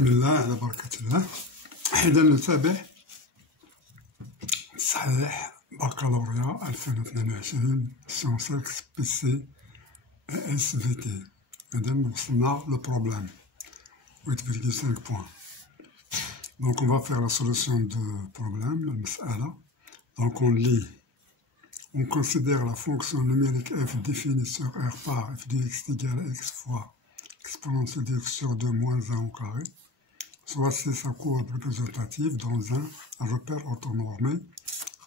بسم الله على بركة الله. إذا نتابع صحيح بكالوريا 2022 سيونس اكس بي سي اس في تي. إذا وصلنا لو بروبلème 8,5 points. Donc on va faire la solution de problème, la مسألة. Donc on lit. On considère la fonction numérique f définie sur r par f de x égale à x fois exponentielle de x sur 2 moins 1 au carré. Soit c'est sa courbe représentative dans un repère orthonormé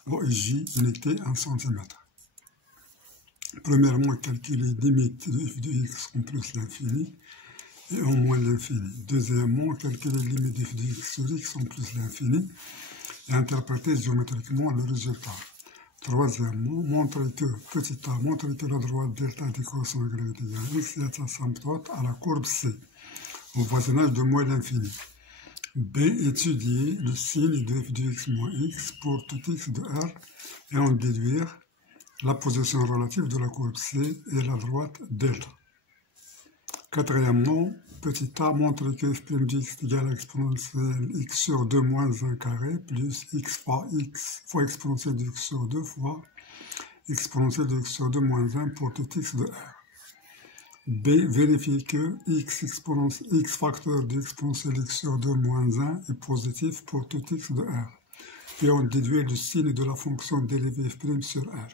OIJ unité en centimètres. Premièrement, calculer limite de f de x en plus l'infini et en moins l'infini. Deuxièmement, calculer limite de f de x sur x en plus l'infini et interpréter géométriquement le résultat. Troisièmement, montrer que, petit a, montrer que la droite delta des cosins y égale à x est asymptote à la courbe C, au voisinage de moins l'infini. B. Étudier le signe de f de x moins x pour tout x de R et en déduire la position relative de la courbe C et la droite delta. Quatrièmement, petit a, montrer que f' de x est égal à exponentielle x sur 2 moins 1 carré plus x fois exponentielle de x sur 2 fois exponentielle de x sur 2 moins 1 pour tout x de R. B. Vérifier que x facteur de exponentielle x sur 2 moins 1 est positif pour tout x de R. Puis on déduit le signe de la fonction dérivée f' sur R.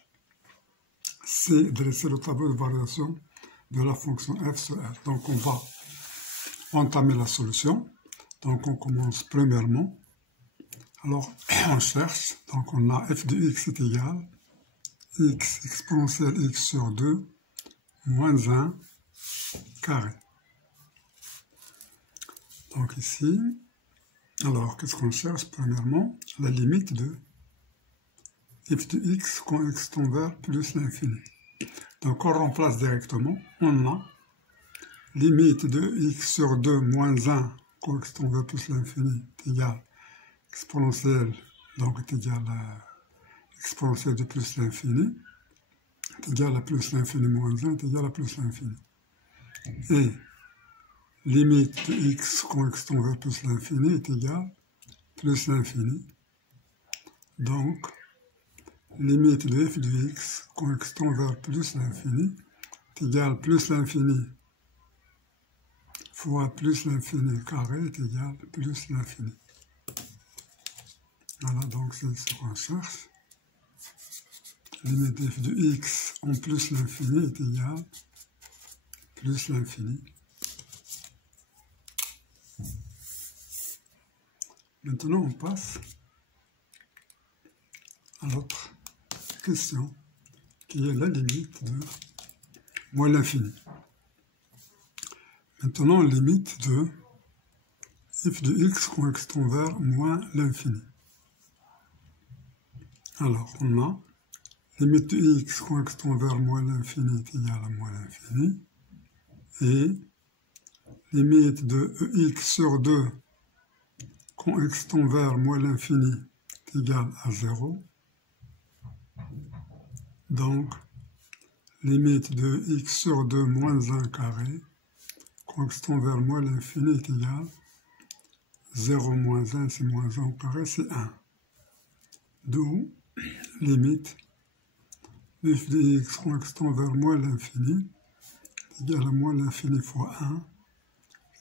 C. Dresser le tableau de variation de la fonction f sur R. Donc on va entamer la solution. Donc on commence premièrement. Alors on cherche. Donc on a f de x est égal x exponentielle x sur 2 moins 1 carré. Donc ici, alors qu'est-ce qu'on cherche? Premièrement, la limite de f de x quand x tend vers plus l'infini. Donc on remplace directement, on a limite de x sur 2 moins 1 quand x tend vers plus l'infini est égal exponentielle, donc est égal à exponentielle de plus l'infini, est égal à plus l'infini moins 1 est égal à plus l'infini. Et limite de x quand x tend vers plus l'infini est égal à plus l'infini. Donc, limite de f de x quand x tend vers plus l'infini est égal à plus l'infini fois plus l'infini carré est égal à plus l'infini. Voilà, donc c'est ce qu'on cherche. Limite de f de x en plus l'infini est égal à plus l'infini. Maintenant, on passe à l'autre question, qui est la limite de moins l'infini. Maintenant, limite de f de x quand x tend vers moins l'infini. Alors, on a limite de x quand x tend vers moins l'infini est égal à moins l'infini. Et limite de x sur 2 quand x tend vers moins l'infini est égal à 0. Donc, limite de x sur 2 moins 1 carré quand x tend vers moins l'infini est égal à 0 moins 1, c'est moins 1 au carré, c'est 1. D'où limite de f de x quand x tend vers moins l'infini est égal à moins l'infini fois 1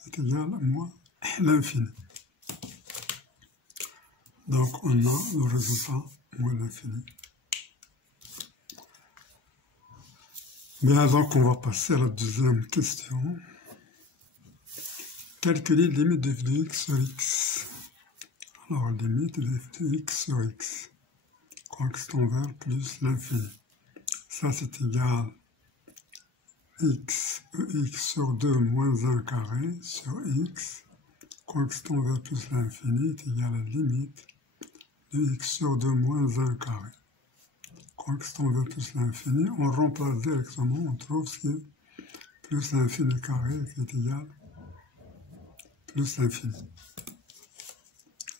est égal à moins l'infini. Donc on a le résultat moins l'infini. Mais avant qu'on va passer à la deuxième question, calculer limite de f de x sur x. Alors limite de f de x sur x quand x tend vers plus l'infini. Ça c'est égal x sur 2 moins 1 carré sur x quand x tend vers plus l'infini est égal à limite de x sur 2 moins 1 carré. Quand x tend vers plus l'infini, on remplace directement, on trouve ce qui est plus l'infini carré qui est égal à plus l'infini.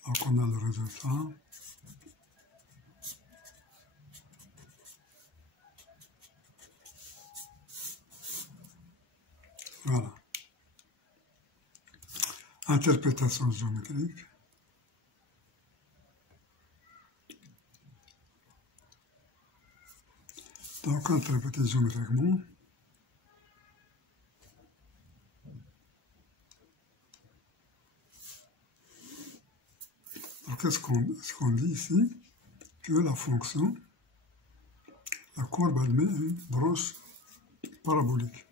Donc on a le résultat. Voilà. Interprétation géométrique. Donc, interpréter géométriquement. Alors, qu'est-ce qu'on dit ici? Que la fonction, la courbe admet une branche parabolique.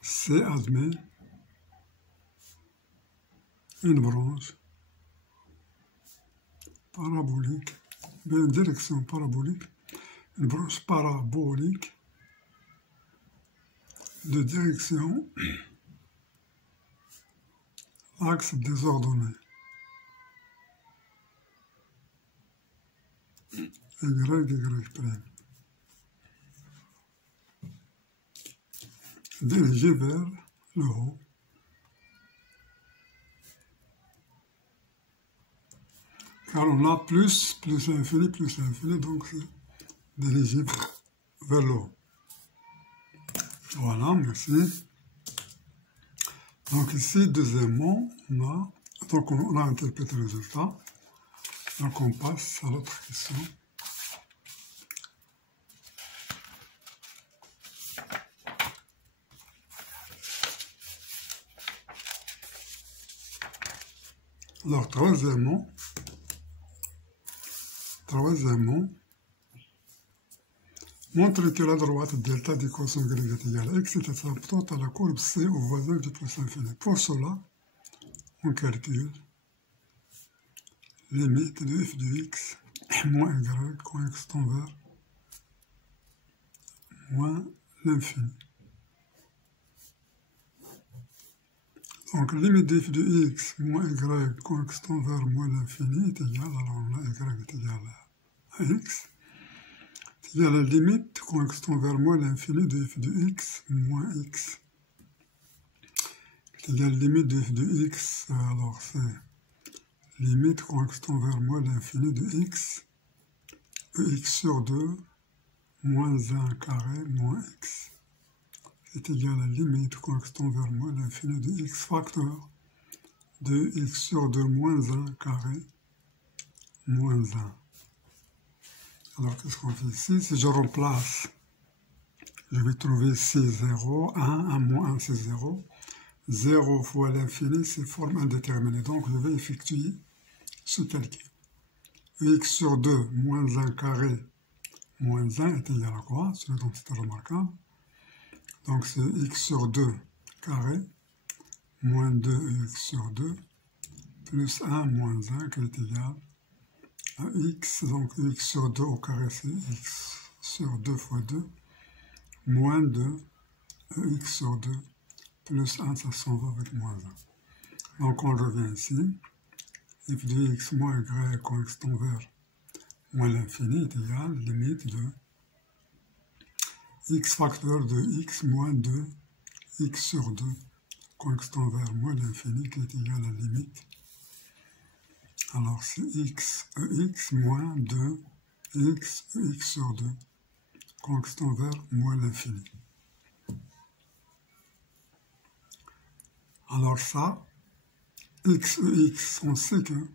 C admet une branche parabolique, une direction parabolique, une branche parabolique de direction axe désordonné. Y', dirigé vers le haut. Car on a plus l'infini, donc c'est dirigé vers le haut. Voilà, merci. Donc ici, deuxièmement, on a interprété le résultat. Donc on passe à l'autre question. Alors troisièmement, montre que la droite delta du cosine y égale x est asymptote à la courbe C au voisin du plus infini. Pour cela, on calcule limite de f de x moins y quand x tend vers moins l'infini. Donc, limite de f de x moins y quand x tend vers moins l'infini est égale, alors on a y est égal à x, c'est égal à la limite quand x tend vers moins l'infini de f de x moins x. C'est égal à la limite de f de x, alors c'est limite quand x tend vers moins l'infini de x, ex sur 2 moins 1 carré moins x. C'est égal à la limite quand x tend vers moins l'infini de x facteur de x sur 2 moins 1 carré moins 1. Alors qu'est-ce qu'on fait ici? Si je remplace, je vais trouver C0, 1 moins 1 c'est 0. 0 fois l'infini c'est forme indéterminée. Donc je vais effectuer ce calcul. X sur 2 moins 1 carré moins 1 est égal à quoi? C'est donc c'est remarquable. Donc c'est x sur 2 carré, moins 2x sur 2, plus 1 moins 1 qui est égal à x. Donc x sur 2 au carré c'est x sur 2 fois 2, moins 2, x sur 2, plus 1, ça s'en va avec moins 1. Donc on revient ici. f de x moins y quand x tend vers moins l'infini est égal, limite de x facteur de x moins 2, x sur 2, quand x tend vers moins l'infini, qui est égal à la limite. Alors c'est x moins 2, x sur 2, quand x tend vers moins l'infini. Alors ça, x, on sait que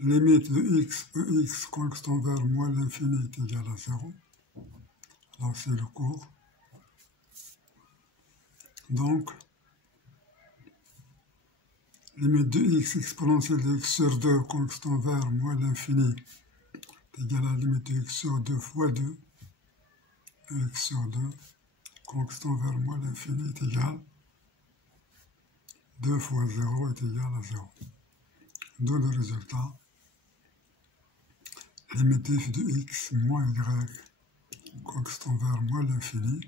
limite de x quand x tend vers moins l'infini est égal à 0. Alors c'est le cours. Donc, limite de x exponentielle de x sur 2 quand x tend vers moins l'infini est égal à la limite de x sur 2 fois 2, x sur 2 quand x tend vers moins l'infini est égal 2 fois 0 est égal à 0. D'où le résultat. Limite de f de x moins y quand x tend vers moins l'infini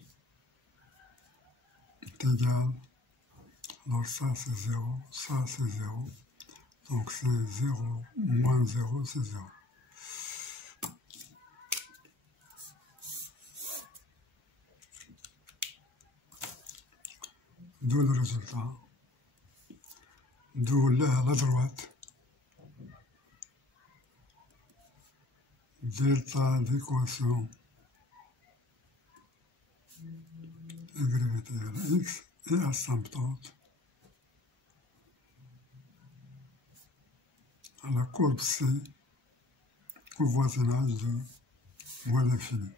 est égal, alors ça c'est 0, ça c'est 0, donc c'est 0, moins 0 c'est 0. D'où le résultat, d'où la droite, delta d'équation y est égal à x et asymptote à la courbe C au voisinage de moins l'infini.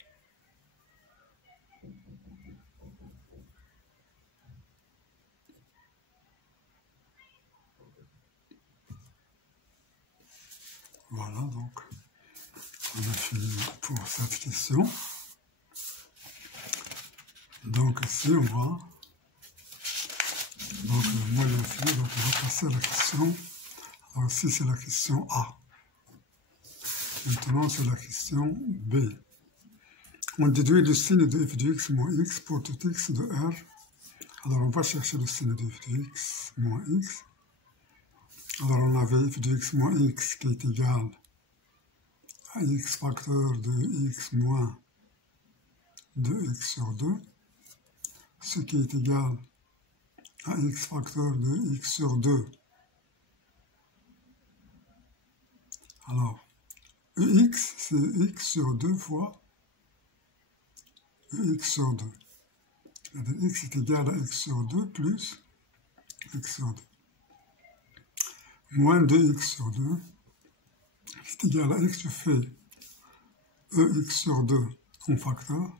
Voilà, donc on a fini pour cette question. Donc ici on va, donc le moins l'infini, donc on va passer à la question. Alors ici c'est la question A. Maintenant c'est la question B. On déduit le signe de f de x moins x pour tout x de R. Alors on va chercher le signe de f de x moins x. Alors on avait f de x moins x qui est égal à x facteur de x moins 2x sur 2, ce qui est égal à x facteur de x sur 2. Alors, ex, c'est x sur 2 fois x sur 2. C'est-à-dire x est égal à x sur 2 plus x sur 2. Moins 2x sur 2 est égal à x, je fais ex sur 2 en facteur.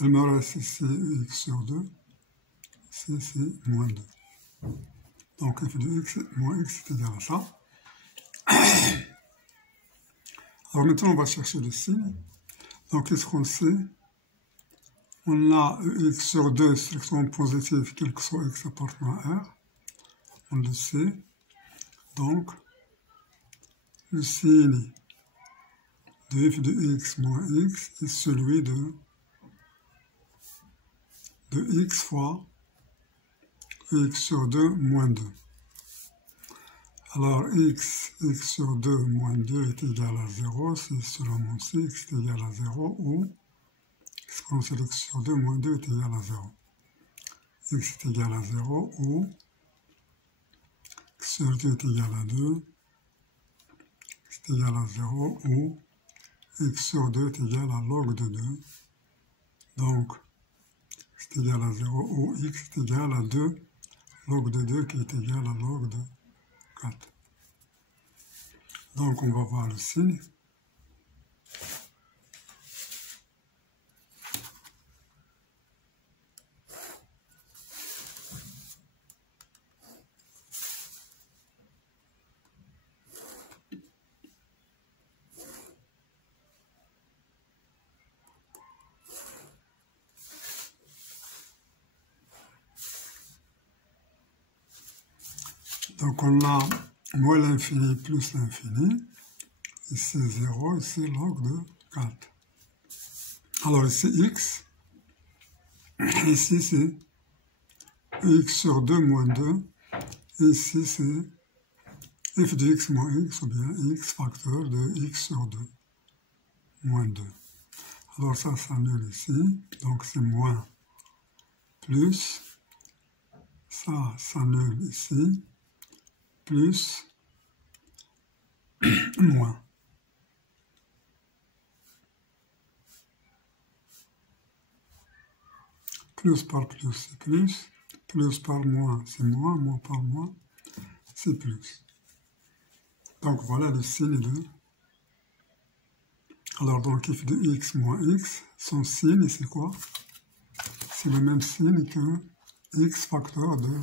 Il me reste ici ex sur 2, ici c'est moins 2. Donc f de x moins x est égal à ça. Alors maintenant on va chercher le signe. Donc qu'est-ce qu'on sait? On a x sur 2 strictement positif, quel que soit x appartenant à R. On le sait. Donc le signe de f de x moins x est celui de x fois x sur 2 moins 2. Alors x sur 2 moins 2 est égal à 0, c'est selon mon c, x est égal à 0, ou exponentielle x sur 2 moins 2 est égal à 0. X est égal à 0, ou x sur 2 est égal à 2, x est égal à 0, ou x sur 2 est égal à log de 2. Donc, x est égal à 0, ou x est égal à 2, log de 2 qui est égal à log de 4. Donc, on va voir le signe. Donc, on a moins l'infini plus l'infini. Ici 0, ici log de 4. Alors ici x, ici c'est x sur 2 moins 2, et ici c'est f de x moins x, ou bien x facteur de x sur 2 moins 2. Alors ça s'annule ici, donc c'est moins plus, ça s'annule ici, plus moins. Plus par plus, c'est plus par moins, c'est moins, moins par moins, c'est plus. Donc voilà le signe de... Alors donc f de x moins x, son signe c'est quoi? C'est le même signe que x facteur de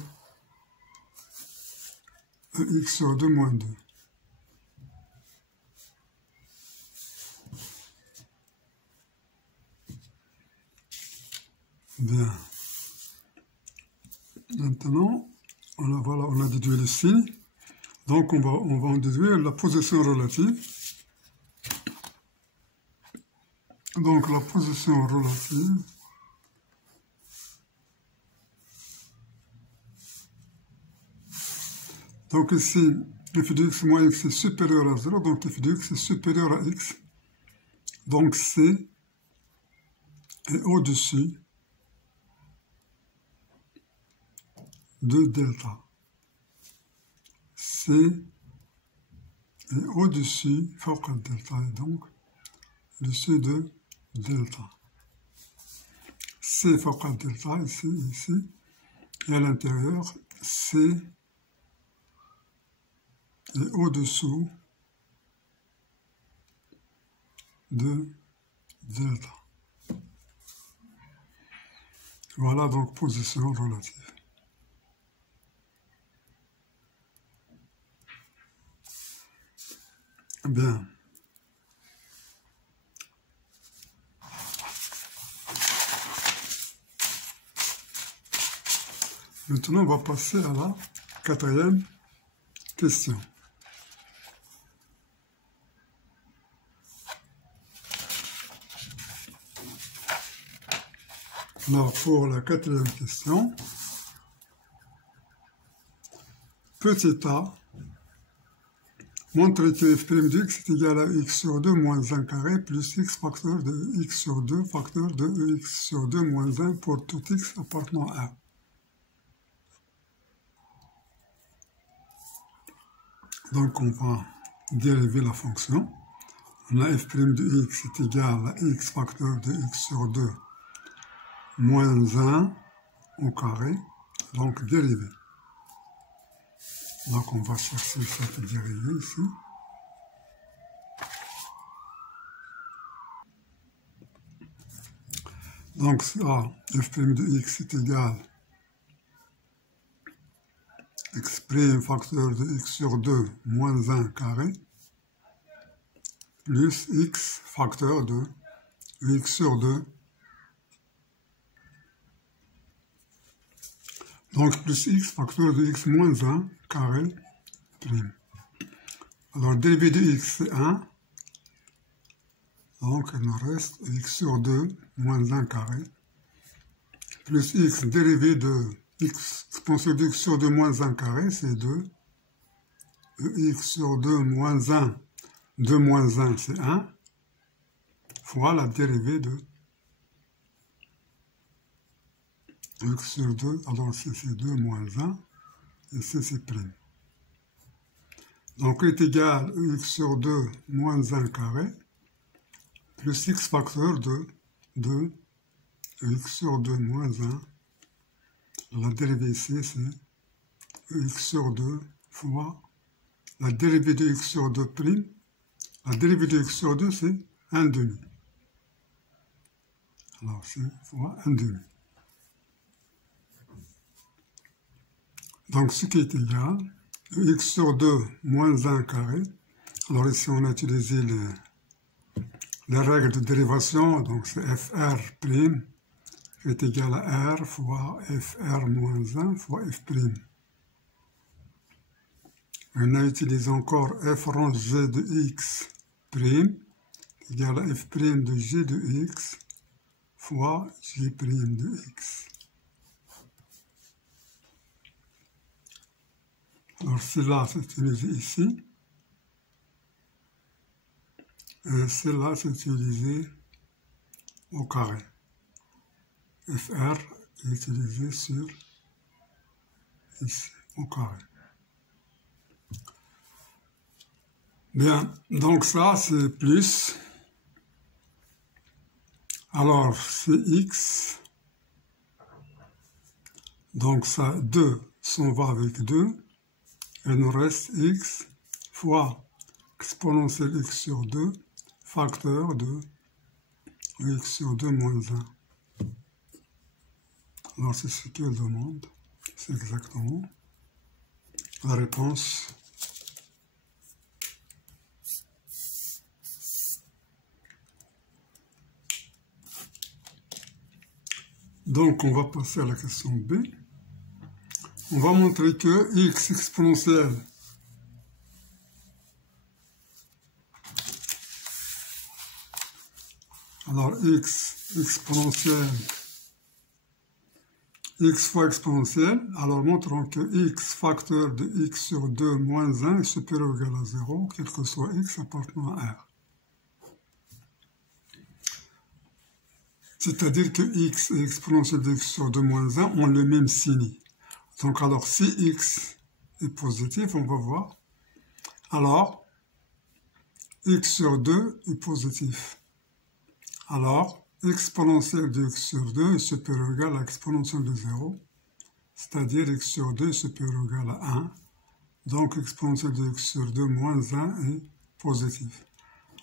x sur 2 moins 2. Bien. Maintenant, on a déduit le signe. Donc, on va en déduire la position relative. Donc, la position relative. Donc, ici, f de x moins x est supérieur à 0. Donc, f de x est supérieur à x. Donc, c est au-dessus de delta. C est au-dessus, فوق delta, et donc au-dessus de delta. C فوق delta, ici, et à l'intérieur, C est au-dessous de delta. Voilà donc position relative. Bien. Maintenant, on va passer à la quatrième question. Alors, pour la quatrième question, petit a montre que f' de x est égal à x sur 2 moins 1 carré plus x facteur de x sur 2 facteur de x sur 2 moins 1 pour tout x appartenant à A. Donc, on va dériver la fonction. On a f' de x est égal à x facteur de x sur 2 moins 1 au carré, donc dérivé. Donc, on va chercher cette dérivée ici. Donc, ça, f' de x est égal à x' facteur de x sur 2 moins 1 carré plus x facteur de x sur 2. Donc, plus x facteur de x moins 1 carré prime. Alors, dérivé de x, c'est 1. Donc, il nous reste x sur 2 moins 1 carré plus x dérivé de x exponentielle de x sur 2 moins 1 carré, c'est 2. X sur 2 moins 1, 2 moins 1, c'est 1, fois la dérivée de x sur 2, alors ici c'est 2 moins 1, et ici c'est prime. Donc, il est égal à x sur 2 moins 1 carré, plus x facteur de 2, x sur 2 moins 1, la dérivée ici c'est x sur 2 fois la dérivée de x sur 2 prime, la dérivée de x sur 2 c'est 1 demi. Alors c'est fois 1 demi. Donc ce qui est égal, x sur 2 moins 1 carré, alors ici on a utilisé les règles de dérivation, donc c'est fr prime est égal à r fois fr moins 1 fois f prime. On a utilisé encore f rond g de x prime égal à f prime de g de x fois g prime de x. Alors celle-là c'est utilisé ici. Et celle-là c'est utilisé au carré. FR est utilisé sur ici, au carré. Bien, donc ça c'est plus. Alors c'est x. Donc ça 2 s'en va avec 2. Il nous reste x fois exponentielle x sur 2 facteur de x sur 2 moins 1. Alors c'est ce qu'elle demande. C'est exactement la réponse. Donc on va passer à la question B. On va montrer que x exponentielle alors x exponentielle x fois exponentielle, alors montrons que x facteur de x sur 2 moins 1 est supérieur ou égal à 0, quel que soit x appartenant à R. C'est-à-dire que x et exponentielle de x sur 2 moins 1 ont le même signe. Donc alors si x est positif, on va voir. Alors, x sur 2 est positif. Alors, exponentielle de x sur 2 est supérieure ou égale à exponentielle de 0. c'est-à-dire x sur 2 est supérieur ou égal à 1. Donc, exponentielle de x sur 2 moins 1 est positif.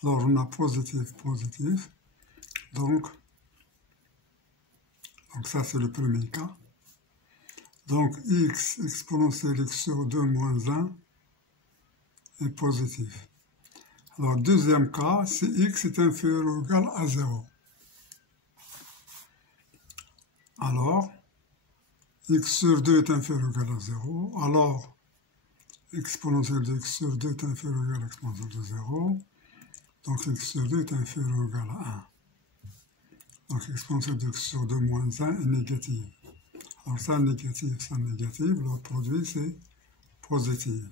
Alors, on a positif, positif. Donc ça, c'est le premier cas. Donc, x exponentielle x sur 2 moins 1 est positif. Alors, deuxième cas, si x est inférieur ou égal à 0. Alors, x sur 2 est inférieur ou égal à 0. Alors, exponentielle de x sur 2 est inférieur ou égal à exponentielle de 0. Donc, x sur 2 est inférieur ou égal à 1. Donc, exponentielle de x sur 2 moins 1 est négative. Alors, ça négative, le produit, c'est positif.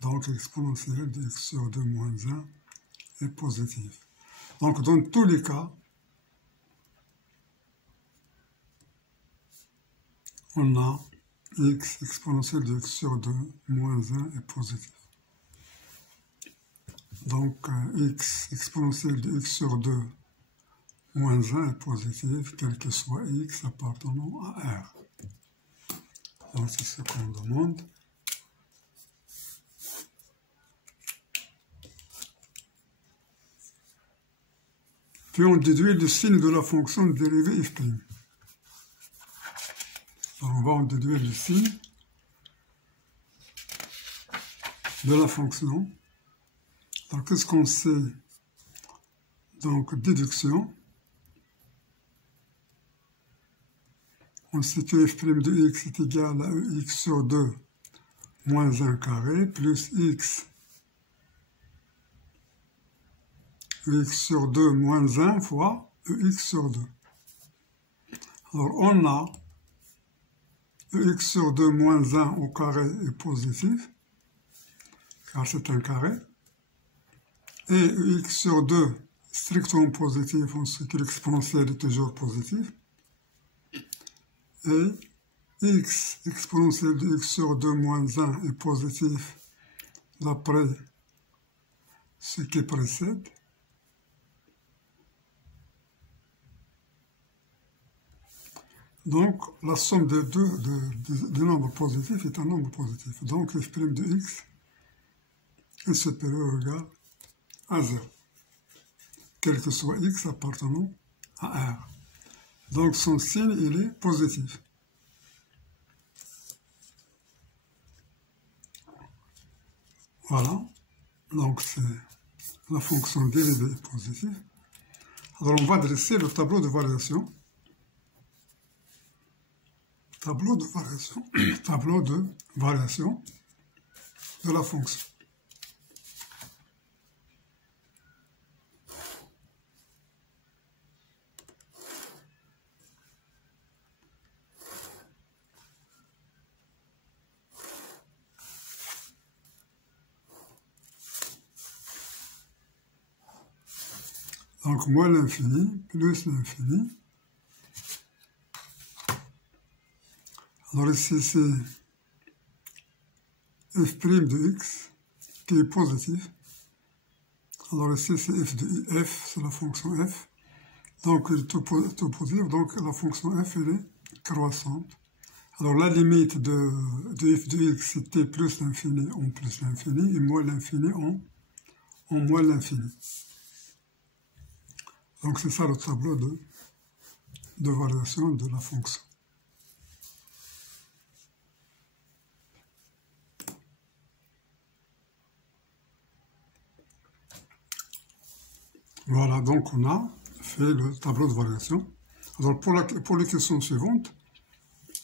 Donc, exponentielle de x sur 2 moins 1 est positif. Donc, dans tous les cas, on a x exponentielle de x sur 2 moins 1 est positif. Donc, x exponentielle de x sur 2 moins 1 est positif, quel que soit x appartenant à R. Donc, c'est ce qu'on demande. Puis, on déduit le signe de la fonction dérivée f'. Alors, on va en déduire le signe de la fonction. Alors, qu'est-ce qu'on sait? Donc, déduction. On sait que f' de x est égal à ex sur 2 moins 1 carré plus x sur 2 moins 1 fois ex sur 2. Alors, on a ex sur 2 moins 1 au carré est positif, car c'est un carré. Et ex sur 2 strictement positif, on sait que l'exponentielle est toujours positive. Et x exponentielle de x sur 2 moins 1 est positif d'après ce qui précède. Donc, la somme des deux nombres positifs est un nombre positif. Donc, f' de x est supérieur ou égal à 0, quel que soit x appartenant à R. Donc, son signe, il est positif. Voilà. Donc, c'est la fonction dérivée positive. Alors, on va dresser le tableau de variation. Tableau de variation de la fonction. Donc, moins l'infini plus l'infini. Alors ici, c'est f' de x qui est positif. Alors ici, c'est f de f, c'est la fonction f. Donc, il est tout positif. Donc, la fonction f, elle est croissante. Alors, la limite de f de x, c'était plus l'infini en plus l'infini, et moins l'infini en moins l'infini. Donc, c'est ça le tableau de variation de la fonction. Voilà, donc on a fait le tableau de variation. Alors, pour les questions suivantes,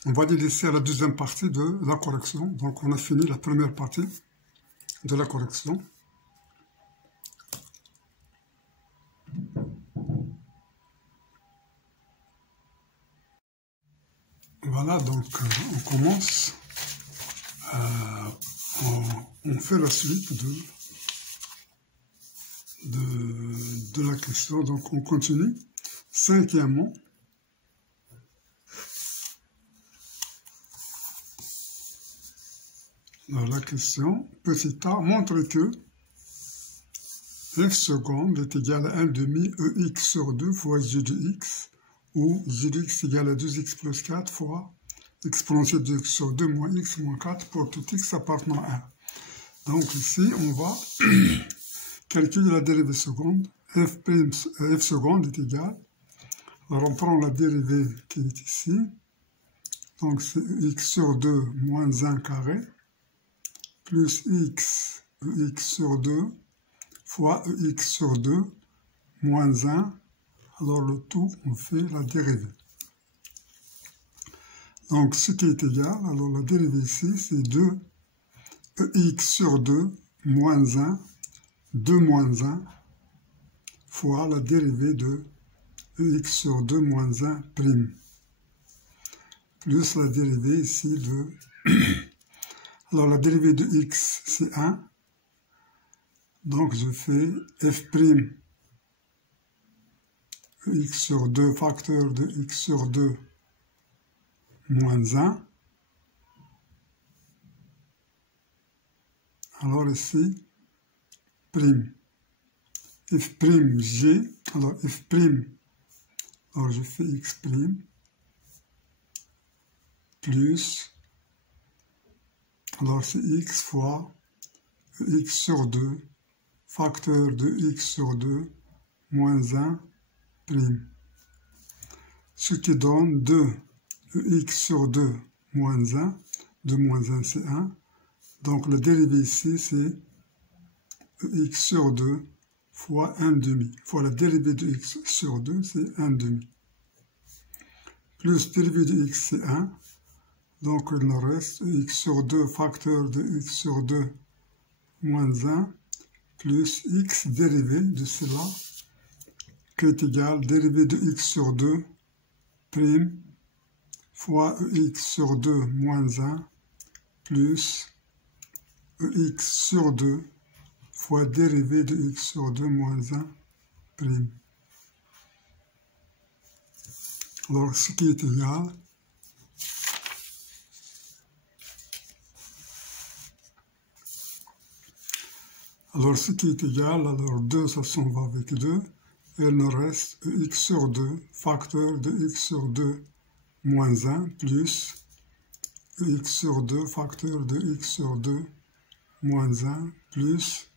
on va les laisser à la deuxième partie de la correction. Donc, on a fini la première partie de la correction. Voilà, donc on commence, on fait la suite de la question. Donc on continue. Cinquièmement, la question, petit a, montre que f seconde est égal à 1 demi ex sur 2 fois j de x, ou j de x égale à 2x plus 4 fois exponentielle de x sur 2 moins x moins 4 pour tout x appartenant à 1. Donc ici, on va calculer la dérivée seconde. F seconde est égal. Alors on prend la dérivée qui est ici. Donc c'est x sur 2 moins 1 carré plus x sur 2 fois x sur 2 moins 1. Alors le tout, on fait la dérivée. Donc ce qui est égal, alors la dérivée ici, c'est 2 x sur 2 moins 1, 2 moins 1, fois la dérivée de x sur 2 moins 1 prime, plus la dérivée ici de... Alors la dérivée de x, c'est 1, donc je fais f prime x sur 2 facteur de x sur 2 moins 1. Alors ici, prime. F prime g, alors f prime, alors je fais x prime, plus, alors c'est x fois x sur 2, facteur de x sur 2, moins 1, prime. Ce qui donne 2 x sur 2 moins 1, 2 moins 1 c'est 1, donc la dérivée ici c'est x sur 2 fois 1 demi, fois la dérivée de x sur 2 c'est 1 demi, plus dérivée de x c'est 1, donc il nous reste x sur 2 facteur de x sur 2 moins 1, plus x dérivée de cela, qui est égal dérivée de x sur 2 prime fois x sur 2 moins 1 plus x sur 2 fois dérivée de x sur 2 moins 1 prime. Alors ce qui est égal, alors 2 ça s'en va avec 2, et il nous reste x sur 2 facteur de x sur 2 moins 1 plus x sur 2 facteur de x sur 2 moins 1 plus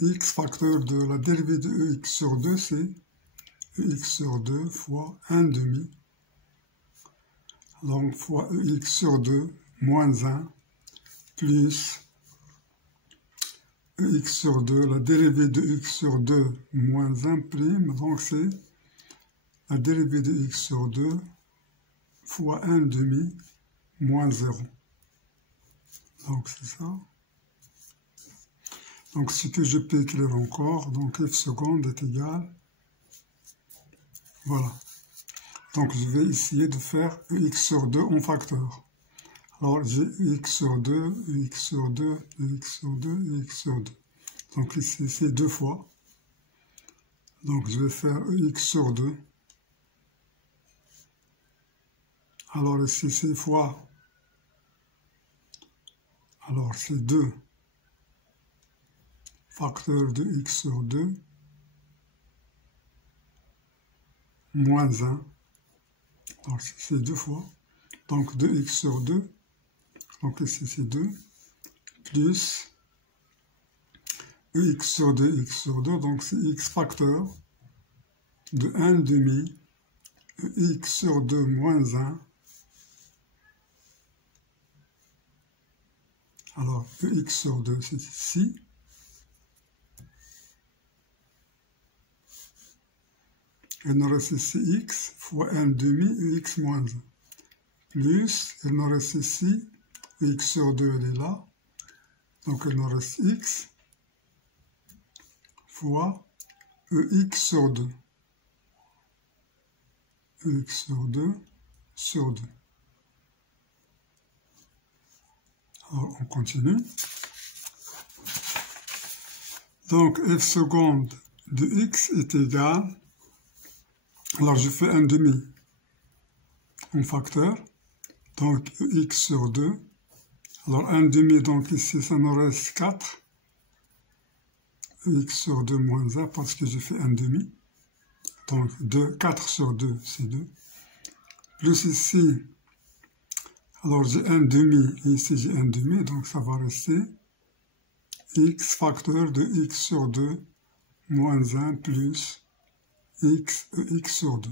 x facteur de la dérivée de x sur 2 c'est x sur 2 fois 1 demi, donc fois x sur 2 moins 1 plus x sur 2, la dérivée de x sur 2 moins 1 prime, donc c'est la dérivée de x sur 2 fois 1 demi moins 0. Donc c'est ça. Donc ce que je peux écrire encore, donc f seconde est égal, voilà. Donc je vais essayer de faire x sur 2 en facteur. Alors j'ai x sur 2, x sur 2, x sur 2, x sur 2. Donc ici c'est 2 fois. Donc je vais faire x sur 2. Alors ici c'est fois. Alors c'est 2 facteur de x sur 2 moins 1. Alors c'est 2 fois. Donc 2x sur 2. Donc ici c'est 2. Plus x sur 2, x sur 2. Donc c'est x facteur de 1 demi x sur 2 moins 1. Alors x sur 2 c'est ici. Il nous reste ici x fois 1 demi x moins 1. Plus, il nous reste ici, x sur 2, elle est là. Donc il nous reste x fois x sur 2. X sur 2 sur 2. Alors on continue. Donc f seconde de x est égal. Alors je fais 1 demi en facteur. Donc x sur 2. Alors 1 demi, donc ici ça nous reste 4. X sur 2 moins 1 parce que j'ai fait 1 demi. Donc 4 sur 2 c'est 2. Plus ici Alors j'ai un demi, et ici j'ai un demi, donc ça va rester x facteur de x sur 2 moins 1 plus x sur 2,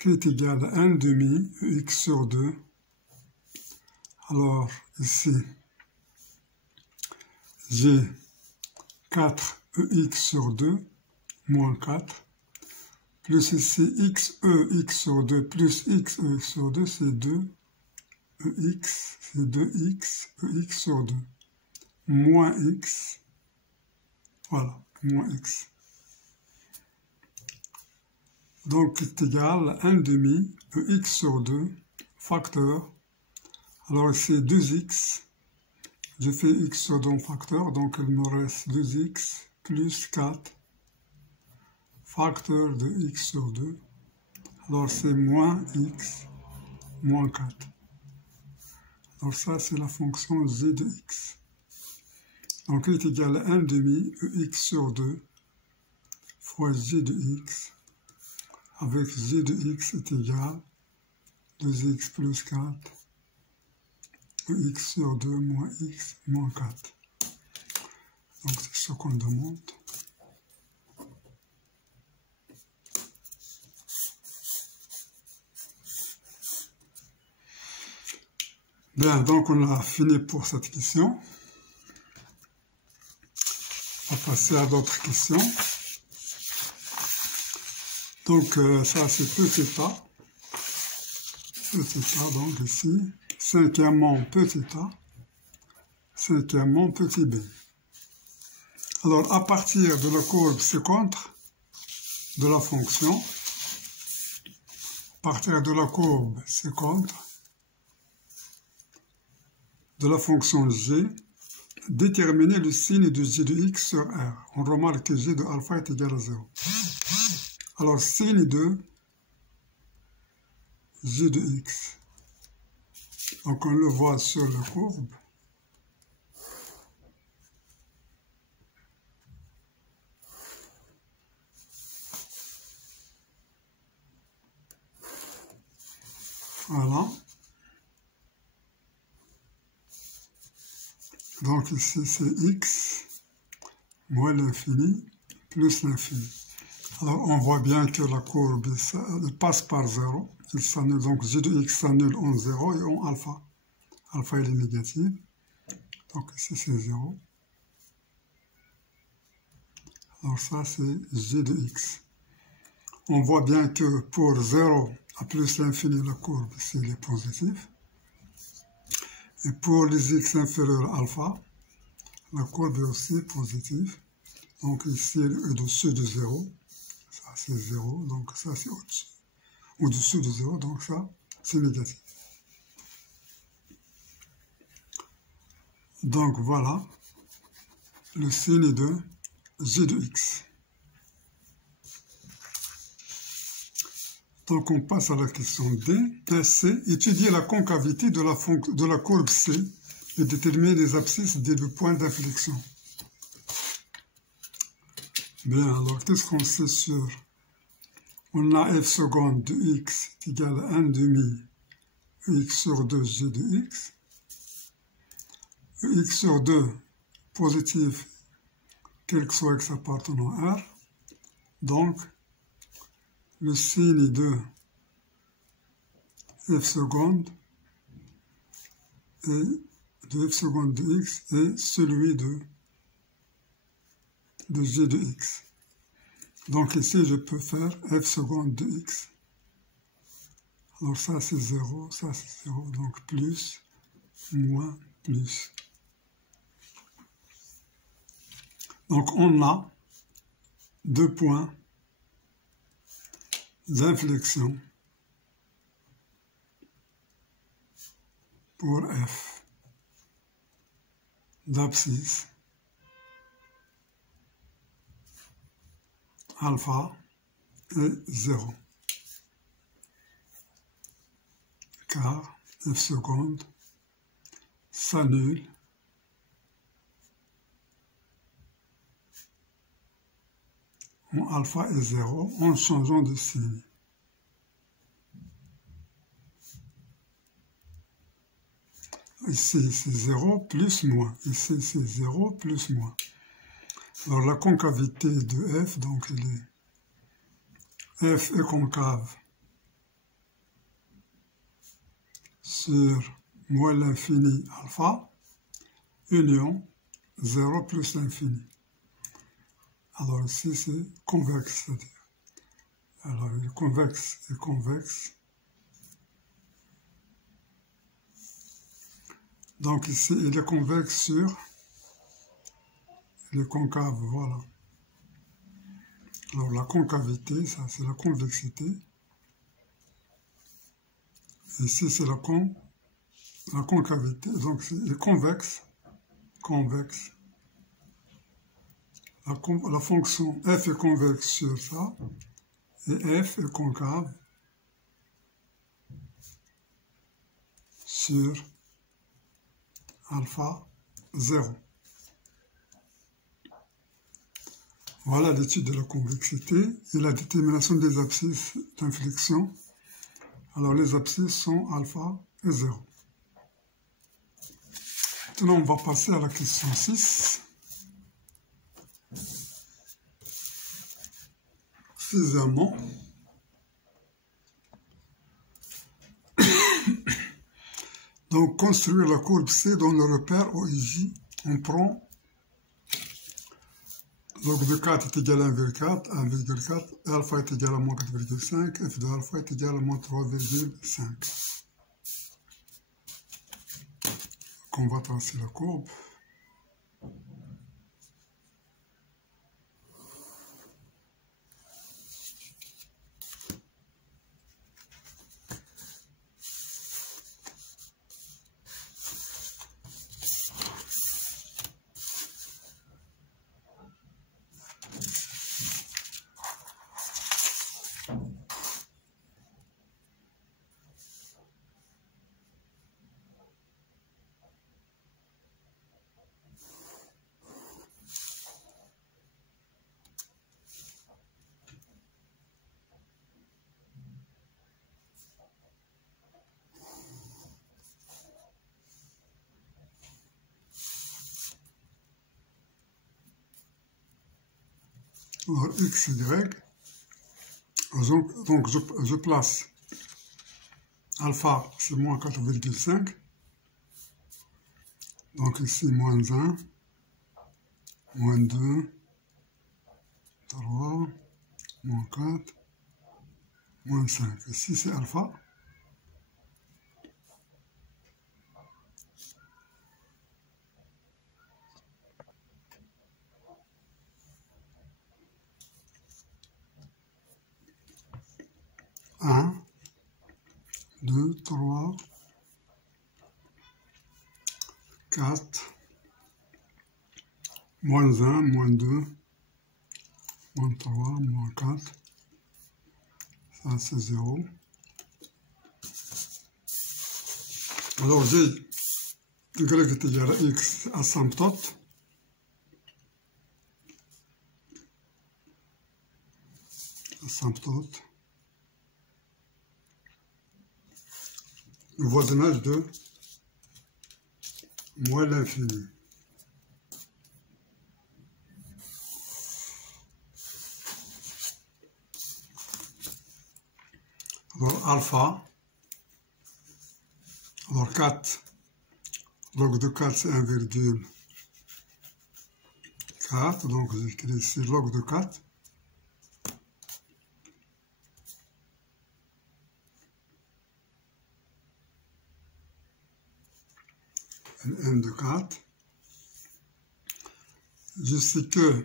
qui est égal à 1 demi x sur 2. Alors ici, j'ai 4 ex sur 2 moins 4, plus ici x sur 2 plus x sur 2, c'est 2 ex, c'est 2x ex sur 2, moins x, voilà, moins x. Donc, c'est égal à 1 demi x sur 2, facteur. Alors, c'est 2x. Je fais x sur 2 en facteur, donc il me reste 2x plus 4, facteur de x sur 2. Alors, c'est moins x, moins 4. Alors, ça, c'est la fonction g de x. Donc, il est égal à 1 demi x sur 2 fois g de x, avec g de x est égal à 2x plus 4, x sur 2 moins x moins 4. Donc c'est ce qu'on demande. Bien, donc on a fini pour cette question. On va passer à d'autres questions. Donc ça c'est petit a. Petit a, donc ici. Cinquièmement, petit a. Cinquièmement, petit b. Alors, à partir de la courbe ci-contre de la fonction, à partir de la courbe ci-contre de la fonction g, déterminer le signe de g de x sur R. On remarque que g de alpha est égal à 0. Alors, signe de g de x. Donc, on le voit sur la courbe. Voilà. Donc ici c'est x moins l'infini plus l'infini. Alors on voit bien que la courbe elle passe par 0. Il s'annule, donc g de x s'annule en 0 et en alpha. Alpha il est négatif. Donc ici c'est 0. Alors ça c'est g de x. On voit bien que pour 0 à plus l'infini, la courbe ici elle est positive. Et pour les x inférieurs à alpha, la courbe est aussi positive. Donc ici, elle est au-dessus de 0. Ça, c'est 0. Donc ça, c'est au-dessus. Au-dessus de 0. Donc ça, c'est négatif. Donc voilà le signe de g de x. Donc on passe à la question D. C. Étudier la concavité de la courbe C et déterminer les abscisses des deux points d'inflexion. Bien, alors qu'est-ce qu'on sait sur... On a f seconde de x est égal à 1 demi x sur 2 g de x. X sur 2 positif, quel que soit x appartenant à R. Donc, le signe de f seconde de x est celui de g de x. Donc ici, je peux faire f seconde de x. Alors ça, c'est 0, ça, c'est 0. Donc plus, moins, plus. Donc on a deux points d'inflexion pour f d'abscisse alpha est 0. Car f seconde s'annule en alpha est 0 en changeant de signe. Ici, c'est 0 plus moins. Ici, c'est 0 plus moins. Alors, la concavité de f, donc, f est concave sur moins l'infini alpha, union 0 plus l'infini. Alors, ici, c'est convexe, c'est-à-dire. Alors, il est convexe et convexe. Donc, ici, il est convexe sur... Il est concave, voilà. Alors, la concavité, ça, c'est la convexité. Ici, c'est la concavité. Donc, il est convexe. Convexe. La fonction f est convexe sur ça. Et f est concave sur alpha 0. Voilà l'étude de la convexité et la détermination des abscisses d'inflexion. Alors les abscisses sont alpha et 0. Maintenant on va passer à la question 6. Sixièmement, donc construire la courbe C dont le repère OIJ, on prend log de 4 est égal à 1,4, 1,4, alpha est égal à moins 4,5, f de alpha est égal à moins 3,5. On va tracer la courbe. Alors, x, y, donc je place alpha, c'est moins 4,5, donc ici moins 1, moins 2, 3, moins 4, moins 5. Ici c'est alpha. Un, 2, 3, 4, moins 1, moins 2, moins 3, moins 4, ça c'est 0. Alors j'ai y est égal à x asymptote. Asymptote. Le voisinage de moins l'infini. Alors alpha, alors 4, log de 4 c'est 1,4, donc j'écris ici log de 4. Ln de 4. Je sais que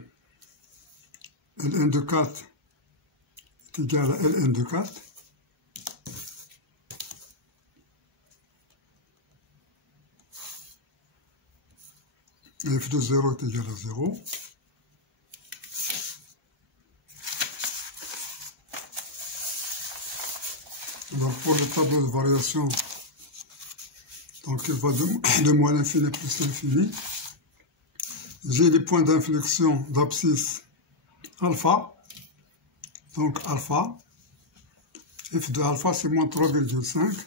Ln de 4 est égal à Ln de 4. Et f de 0 est égal à 0. Alors pour le tableau de variation, donc il va de moins l'infini plus l'infini. J'ai les points d'inflexion d'abscisse alpha. Donc alpha, f de alpha c'est moins 3,5.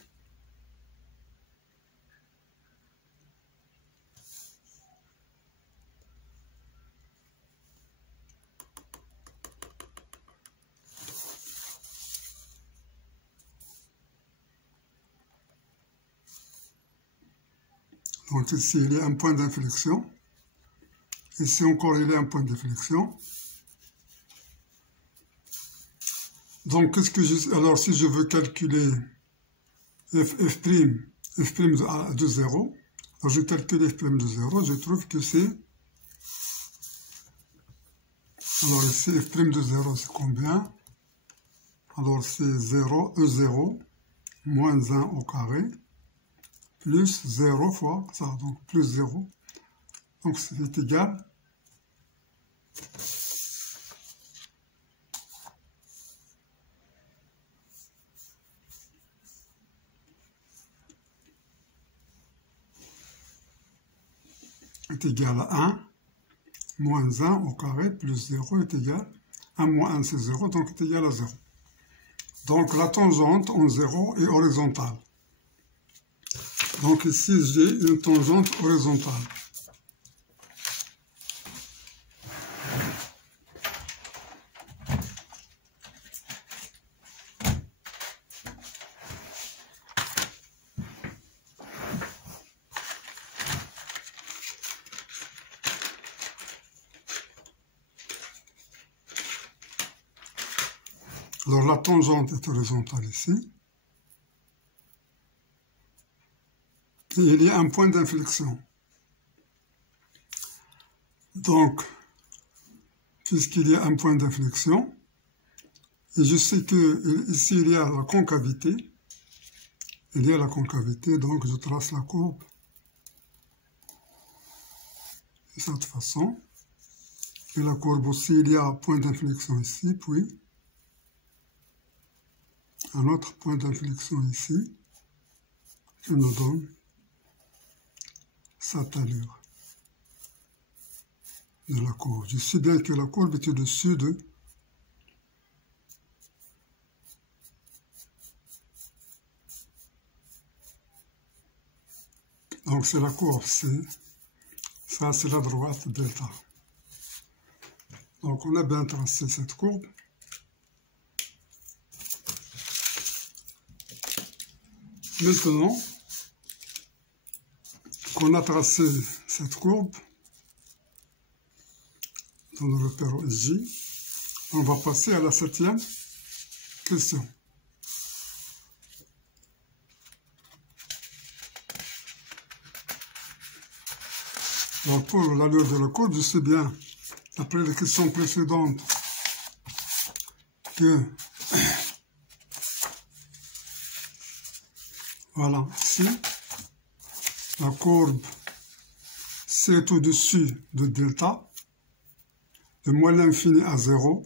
Donc ici, il y a un point d'inflexion. Ici encore, il y a un point d'inflexion. Donc, qu'est-ce que je... Alors, si je veux calculer f' de 0, alors je calcule f' de 0, je trouve que c'est... Alors ici, f' de 0, c'est combien? Alors, c'est 0, E0, moins 1 au carré, plus 0 fois ça, donc plus 0. Donc, c'est égal à 1, moins 1 au carré, plus 0 est égal, 1 moins 1 c'est 0, donc est égal à 0. Donc la tangente en 0 est horizontale. Donc ici j'ai une tangente horizontale. Alors la tangente est horizontale ici. Et il y a un point d'inflexion. Donc, puisqu'il y a un point d'inflexion, et je sais que ici il y a la concavité, donc je trace la courbe de cette façon. Et la courbe aussi, il y a un point d'inflexion ici, puis un autre point d'inflexion ici, qui nous donne cette allure de la courbe. Je sais bien que la courbe est au-dessus de... Donc c'est la courbe C. Ça, c'est la droite delta. Donc on a bien tracé cette courbe. Maintenant qu'on a tracé cette courbe dans le repère J, on va passer à la 7e question. Donc pour l'allure de la courbe, je sais bien, après les questions précédentes, que voilà, ici, la courbe c'est au-dessus de delta, de moins l'infini à 0,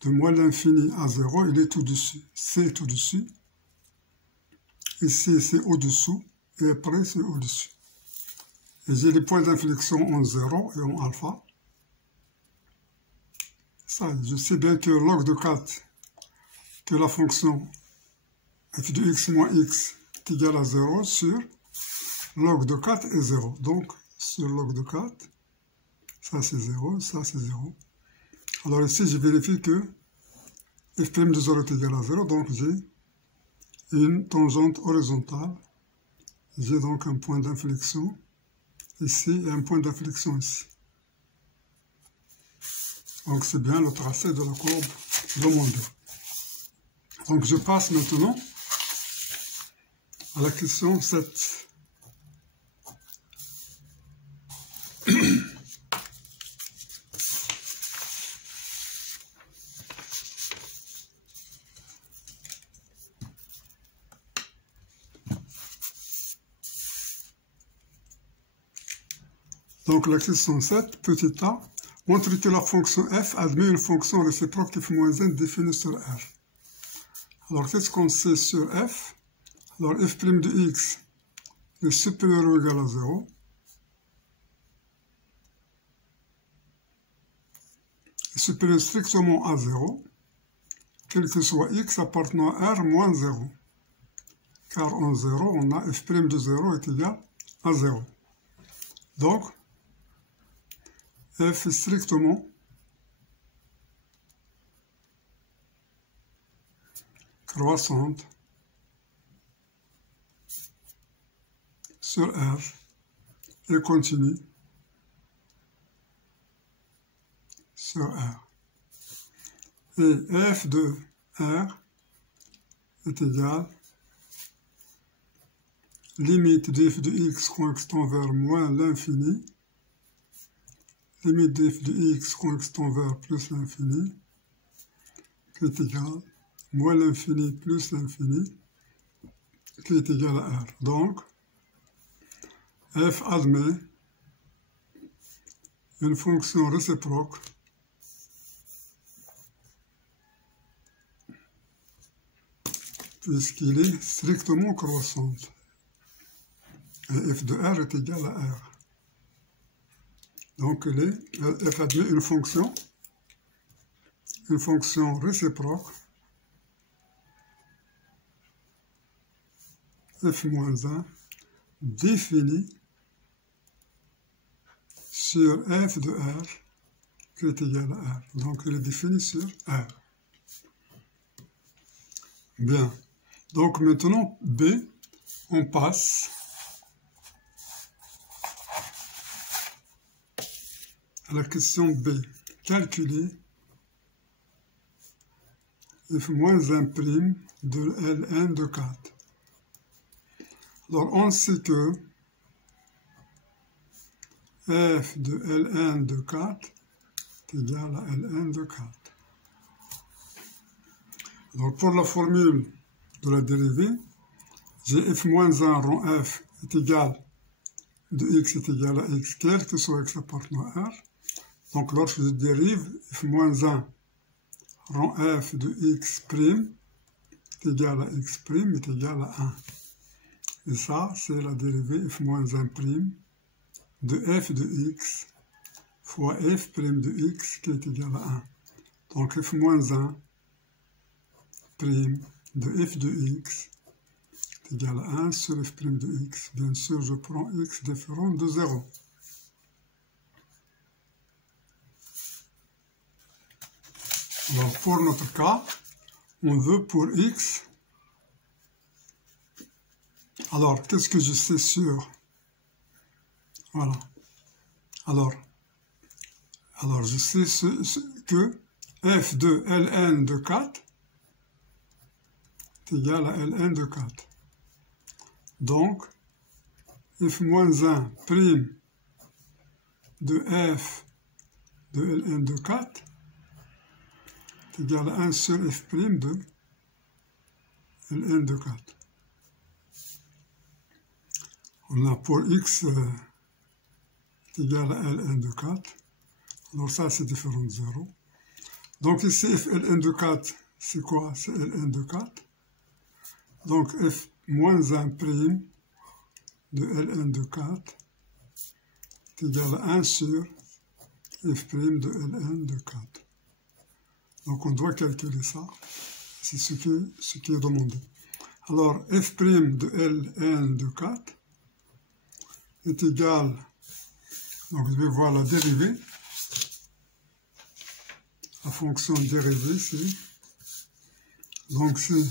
de moins l'infini à 0, il est au-dessus, c'est au-dessus, ici c'est au-dessous, et après c'est au-dessus. Et j'ai les points d'inflexion en 0 et en alpha. Ça, je sais bien que log de 4, que la fonction f de x moins x est égale à 0 sur log de 4 est 0. Donc, sur log de 4, ça c'est 0, ça c'est 0. Alors ici, je vérifie que f' de 0 est égal à 0, donc j'ai une tangente horizontale. J'ai donc un point d'inflexion ici et un point d'inflexion ici. Donc c'est bien le tracé de la courbe de mon 2. Donc je passe maintenant à la question 7. Donc la question 7, petit a, montre que la fonction f admet une fonction réciproque f moins n définie sur R. Alors qu'est-ce qu'on sait sur f? Alors f' de x est supérieur ou égal à 0. Est supérieur strictement à 0, quel que soit x appartenant à R moins 0. Car en 0, on a f' de 0 est égal à 0. Donc, f est strictement croissante sur R et continue sur R. Et f de R est égal limite de f de x quand x tend vers moins l'infini, limite de f de x quand x tend vers plus l'infini, qui est égal moins l'infini plus l'infini, qui est égal à R. Donc, f admet une fonction réciproque puisqu'il est strictement croissant. Et f de R est égal à R. Donc, f admet une fonction réciproque f-1 définie sur f de R qui est égal à R. Donc, il est défini sur R. Bien. Donc, maintenant, B, on passe à la question B. Calculer f-1' de Ln de 4. Alors, on sait que f de Ln de 4 est égal à Ln de 4. Alors, pour la formule de la dérivée, j'ai f-1 rond f est égal de x est égal à x, quel que soit x appartenant à R. Donc, lorsque je dérive, f-1 rond f de x' est égal à x' est égal à 1. Et ça, c'est la dérivée f-1' de f de x fois f' de x qui est égal à 1. Donc, f-1' de f de x est égal à 1 sur f' de x. Bien sûr, je prends x différent de 0. Alors, pour notre cas, on veut pour x. Alors, qu'est-ce que je sais sur? Voilà. Alors je sais que f de Ln de 4 est égal à Ln de 4. Donc, f-1' de f de Ln de 4 est égal à 1 sur f' de Ln de 4. On a pour x est égal à Ln de 4. Alors ça, c'est différent de 0. Donc ici, f Ln de 4, c'est quoi? C'est Ln de 4. Donc f moins 1' de Ln de 4 est égal à 1 sur f' de Ln de 4. Donc on doit calculer ça. C'est ce qui est demandé. Alors f' de Ln de 4 est égal, donc je vais voir la dérivée, la fonction dérivée ici. Donc c'est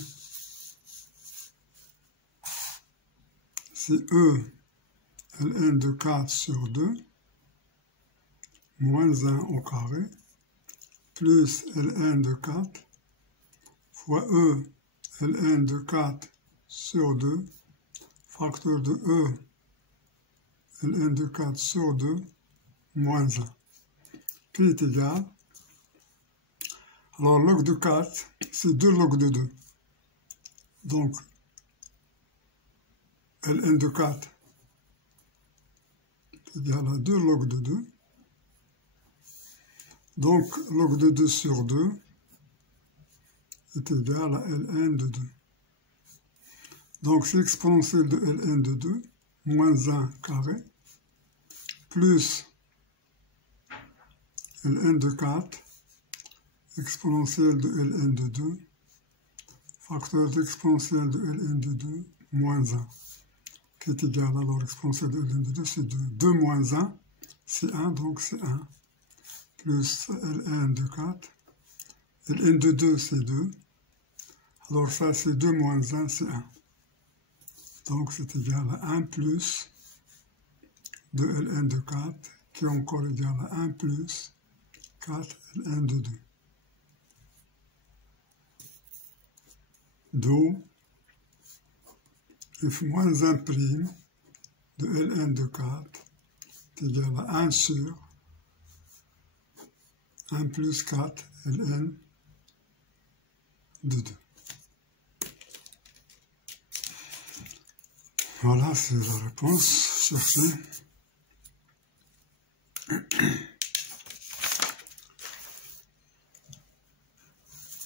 E Ln de 4 sur 2 moins 1 au carré plus Ln de 4 fois E Ln de 4 sur 2 facteur de E Ln de 4 sur 2 moins 1 qui est égal. Alors log de 4 c'est 2 log de 2. Donc Ln de 4 est égal à 2 log de 2. Donc log de 2 sur 2 est égal à Ln de 2. Donc c'est exponentielle de Ln de 2 moins 1 carré plus Ln de 4 exponentielle de Ln de 2 facteur d'exponentielle de Ln de 2 moins 1 qui est égal, alors exponentielle de Ln de 2 c'est 2. 2 moins 1 c'est 1, donc c'est 1 plus Ln de 4. Ln de 2 c'est 2. Alors ça c'est 2 moins 1 c'est 1. Donc c'est égal à 1 plus 2ln de 4, qui est encore égal à 1 plus 4ln de 2. D'où f moins 1 prime de ln de 4 est égal à 1 sur 1 plus 4 ln de 2. Voilà, c'est la réponse cherchée.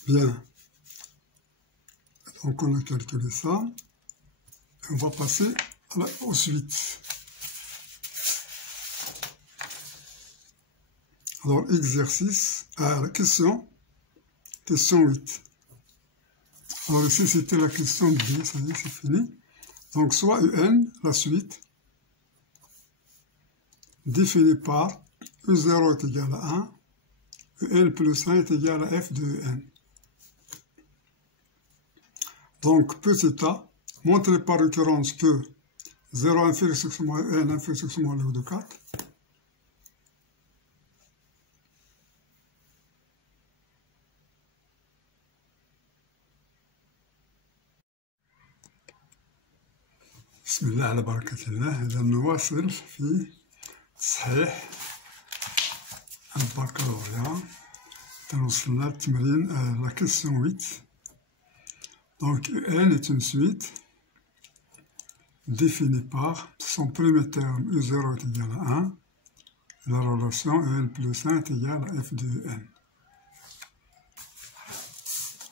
Bien. Donc on a calculé ça. On va passer aux suites. Alors, exercice, la question 8. Alors ici, c'était la question B, ça y est, c'est fini. Donc, soit UN, la suite, définie par U0 est égal à 1, UN plus 1 est égal à F de UN. Donc, petit a, montrer par récurrence que 0 inférieur successivement à UN inférieur successivement à log de 4. بسم الله على بركة الله. إذا نواصل في تصحيح البكالوريا. وصلنا للتمرين la question 8. Donc UN est une suite définie par son premier terme U0 est égal à 1. La relation UN plus 1 est égale à F de UN.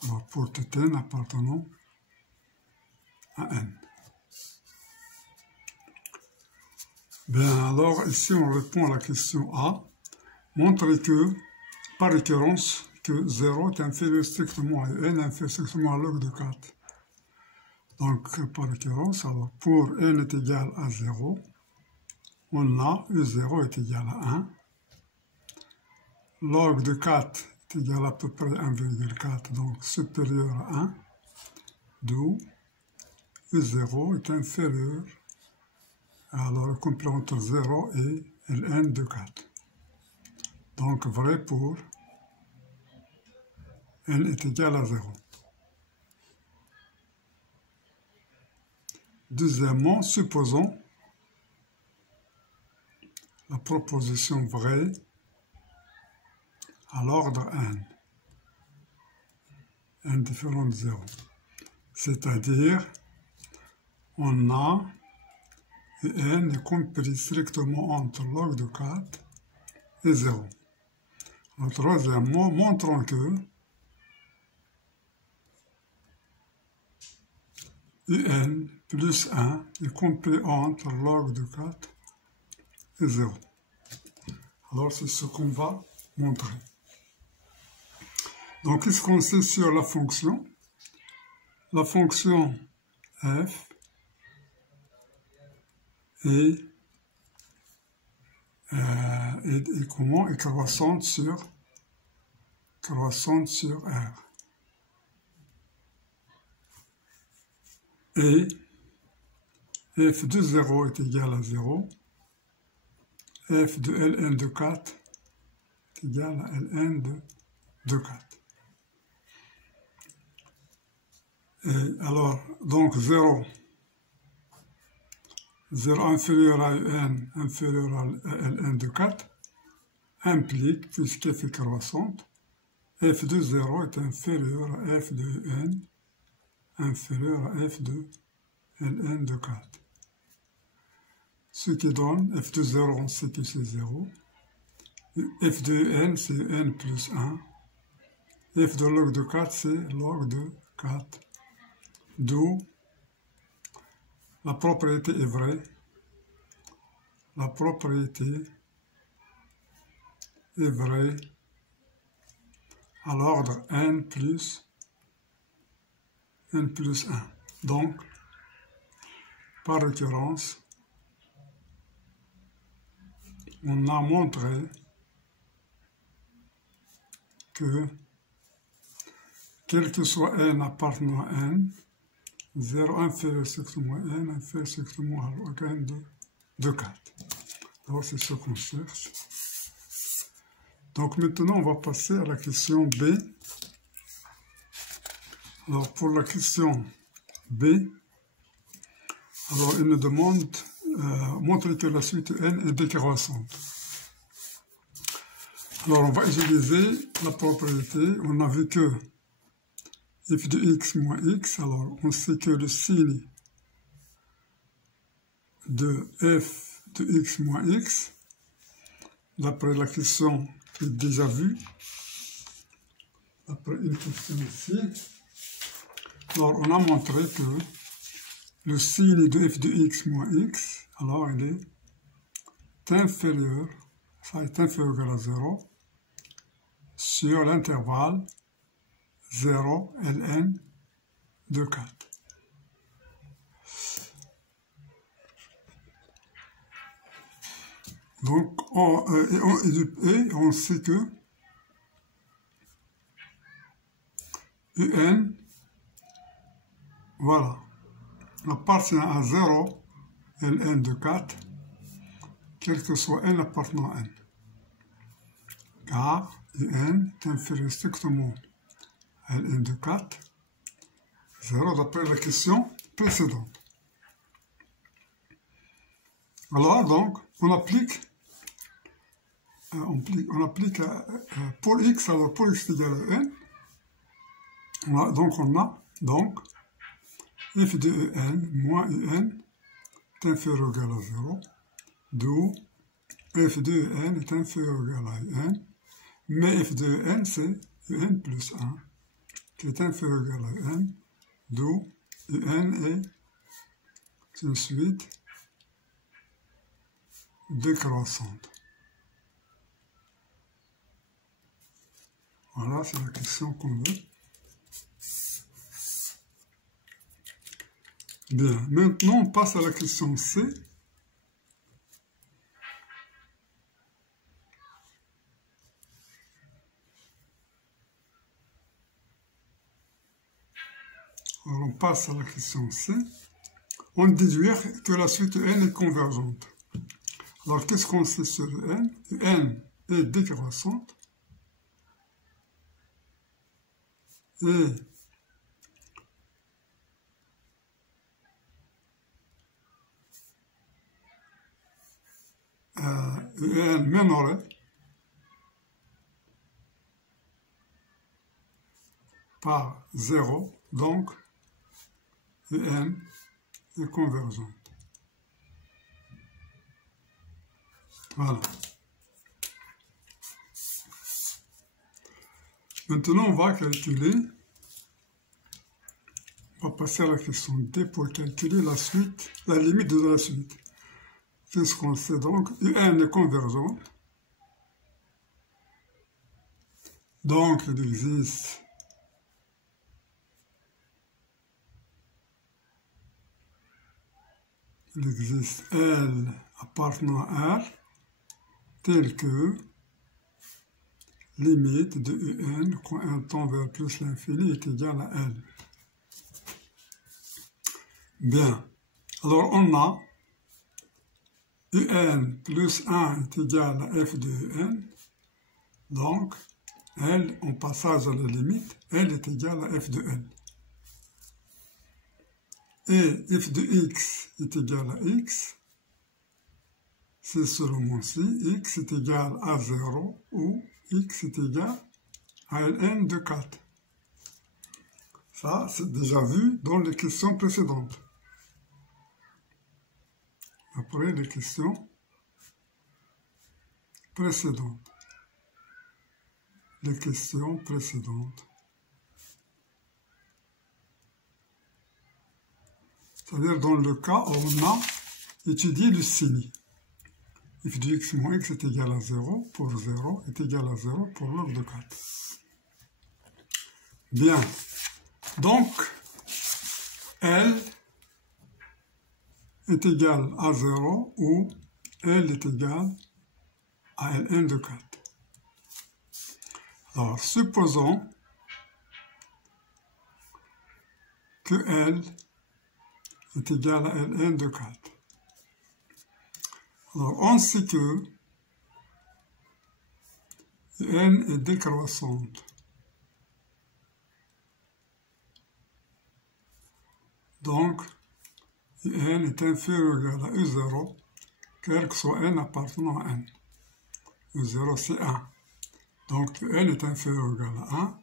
Alors pour tout N appartenant à N. Bien, alors ici on répond à la question A. Montrer que, par récurrence, que 0 est inférieur strictement à n inférieur strictement à log de 4. Donc, par récurrence, alors pour n est égal à 0, on a U0 est égal à 1. Log de 4 est égal à peu près 1,4, donc supérieur à 1, d'où U0 est inférieur. Alors, le complément entre 0 et ln de 4. Donc, vrai pour n est égal à 0. Deuxièmement, supposons la proposition vraie à l'ordre n différent de 0. C'est-à-dire, on a n est compris strictement entre log de 4 et 0. Alors, troisièmement, montrons que un plus 1 est compris entre log de 4 et 0. Alors, c'est ce qu'on va montrer. Donc, qu'est-ce qu'on sait sur la fonction? La fonction f est comment? Est croissante sur R. Et f de 0 est égal à 0. F de ln de 4 est égal à ln de 4. Et alors, donc 0 inférieur à un inférieur à ln de 4 implique, puisque f est croissante, f de 0 est inférieur à f de n inférieur à f de ln de 4. Ce qui donne f de 0, on sait que c'est 0. F de n, c'est n plus 1. F de log de 4, c'est log de 4. D'où la propriété est vraie. La propriété est vraie à l'ordre n plus 1. Donc, par récurrence, on a montré que, quel que soit n appartenant à n, 0 inférieur strictement à n inférieur strictement à ln de 4. Alors c'est ce qu'on cherche. Donc maintenant on va passer à la question B. Alors pour la question B, alors il me demande montrer que la suite n est décroissante. Alors on va utiliser la propriété, on a vu que f de x moins x, alors on sait que le signe de f de x moins x, d'après la question qui est déjà vue, après une question ici, alors on a montré que le signe de f de x moins x, alors il est inférieur, ça est inférieur à 0, sur l'intervalle 0 ln de 4. Donc, on sait que un, voilà, appartient à 0 ln de 4, quel que soit n appartenant à n. Car un est inférieur strictement à ln de 4, 0 d'après la question précédente. Alors, donc, on applique pour x, alors pour x égale à n, on a f de en moins un est inférieur ou égal à 0, d'où f de en est inférieur ou égal à 1, mais f de n c'est un plus 1, qui est inférieur ou égal à 1, d'où un est une suite décroissante. Voilà, c'est la question qu'on veut. Bien, maintenant on passe à la question C. Alors on passe à la question C. On déduire que la suite n est convergente. Alors qu'est-ce qu'on sait sur n? N est décroissante. Et n minoré par 0, donc n est convergente. Voilà. Maintenant, on va calculer, on va passer à la question D pour calculer la suite, la limite de la suite. Qu'est-ce qu'on sait donc? Un est convergente. Donc, il existe L appartenant à R tel que limite de un quand un tend vers plus l'infini est égal à L. Bien. Alors, on a un plus 1 est égal à f de un. Donc, L, en passage à la limite, L est égal à f de L. Et f de x est égal à x. C'est seulement si x est égal à 0 ou x est égal à ln de 4. Ça, c'est déjà vu dans les questions précédentes. Après les questions précédentes. Les questions précédentes. C'est-à-dire dans le cas où on a étudié le signe. f de x moins x est égal à 0 pour 0 est égal à 0 pour log de 4. Bien. Donc, L est égal à 0 ou L est égal à Ln de 4. Alors, supposons que L est égal à Ln de 4. Alors, on sait que n est décroissante. Donc, n est inférieur ou égal à E0, quel que soit n appartenant à n. E0, c'est 1. Donc, n est inférieur ou égal à 1.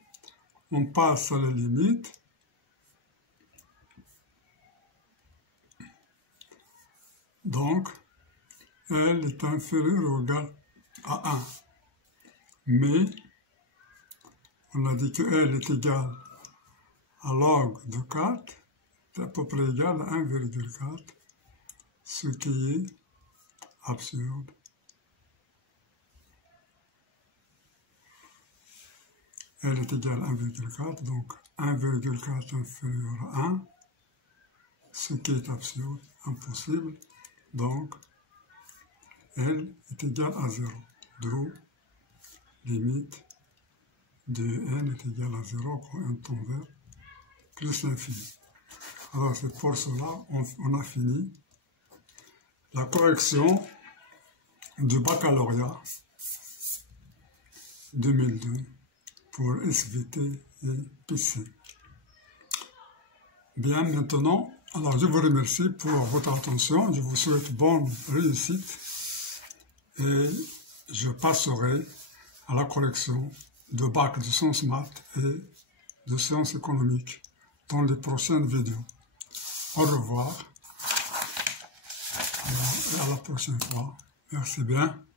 On passe à la limite. Donc, L est inférieur ou égal à 1. Mais, on a dit que L est égal à log de 4, c'est à peu près égal à 1,4, ce qui est absurde. L est égal à 1,4, donc 1,4 inférieur à 1, ce qui est absurde, impossible. Donc, L est égal à 0. D'où limite de n est égal à 0 quand n tend vers plus l'infini. Alors, c'est pour cela on a fini la correction du baccalauréat 2002 pour SVT et PC. Bien, maintenant, alors je vous remercie pour votre attention, je vous souhaite bonne réussite et je passerai à la correction de bac de sciences maths et de sciences économiques dans les prochaines vidéos. Au revoir et à la prochaine fois. Merci bien.